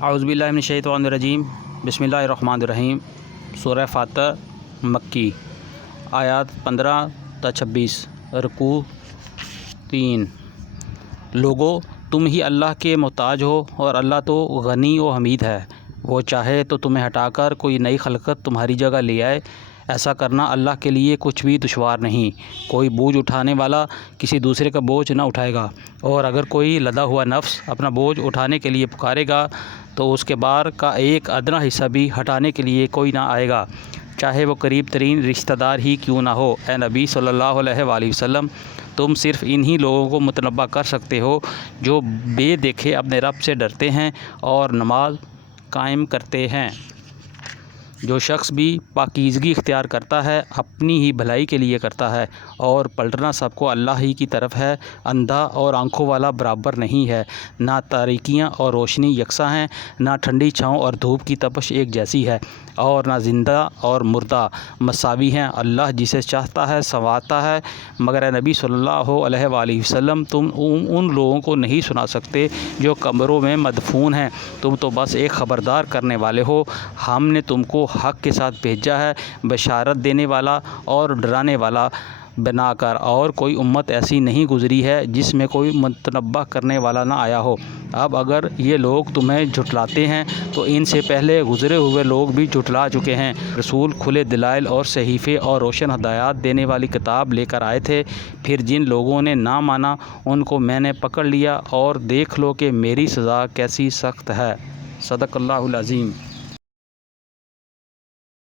اعوذ باللہ من الشیطان الرجیم بسم اللہ الرحمن الرحیم۔ سورہ فاتح مکی، آیات 15 تا 26، رکوع 3۔ لوگو، تم ہی اللہ کے محتاج ہو اور اللہ تو غنی و حمید ہے۔ وہ چاہے تو تمہیں ہٹا کر کوئی نئی خلقت تمہاری جگہ لے آئے۔ ایسا کرنا اللہ کے لیے کچھ بھی دشوار نہیں۔ کوئی بوجھ اٹھانے والا کسی دوسرے کا بوجھ نہ اٹھائے گا، اور اگر کوئی لدا ہوا نفس اپنا بوجھ اٹھانے کے لیے پکارے گا تو اس کے بار کا ایک ادنا حصہ بھی ہٹانے کے لیے کوئی نہ آئے گا، چاہے وہ قریب ترین رشتہ دار ہی کیوں نہ ہو۔ اے نبی صلی اللہ علیہ وآلہ وسلم، تم صرف انہی لوگوں کو متنبہ کر سکتے ہو جو بے دیکھے اپنے رب سے ڈرتے ہیں اور نماز قائم کرتے ہیں۔ جو شخص بھی پاکیزگی اختیار کرتا ہے اپنی ہی بھلائی کے لیے کرتا ہے، اور پلٹنا سب کو اللہ ہی کی طرف ہے۔ اندھا اور آنکھوں والا برابر نہیں ہے، نہ تاریکیاں اور روشنی یکساں ہیں، نہ ٹھنڈی چھاؤں اور دھوپ کی تپش ایک جیسی ہے، اور نہ زندہ اور مردہ مساوی ہیں۔ اللہ جسے چاہتا ہے سنوارتا ہے۔ مگر اے نبی صلی اللہ علیہ وآلہ وسلم، تم ان لوگوں کو نہیں سنا سکتے جو قبروں میں مدفون ہیں، تم تو بس ایک خبردار کرنے والے ہو۔ ہم نے تم کو حق کے ساتھ بھیجا ہے، بشارت دینے والا اور ڈرانے والا بنا کر، اور کوئی امت ایسی نہیں گزری ہے جس میں کوئی متنبہ کرنے والا نہ آیا ہو۔ اب اگر یہ لوگ تمہیں جھٹلاتے ہیں تو ان سے پہلے گزرے ہوئے لوگ بھی جھٹلا چکے ہیں۔ رسول کھلے دلائل اور صحیفے اور روشن ہدایات دینے والی کتاب لے کر آئے تھے، پھر جن لوگوں نے نہ مانا ان کو میں نے پکڑ لیا، اور دیکھ لو کہ میری سزا کیسی سخت ہے۔ صدق اللہ العظیم۔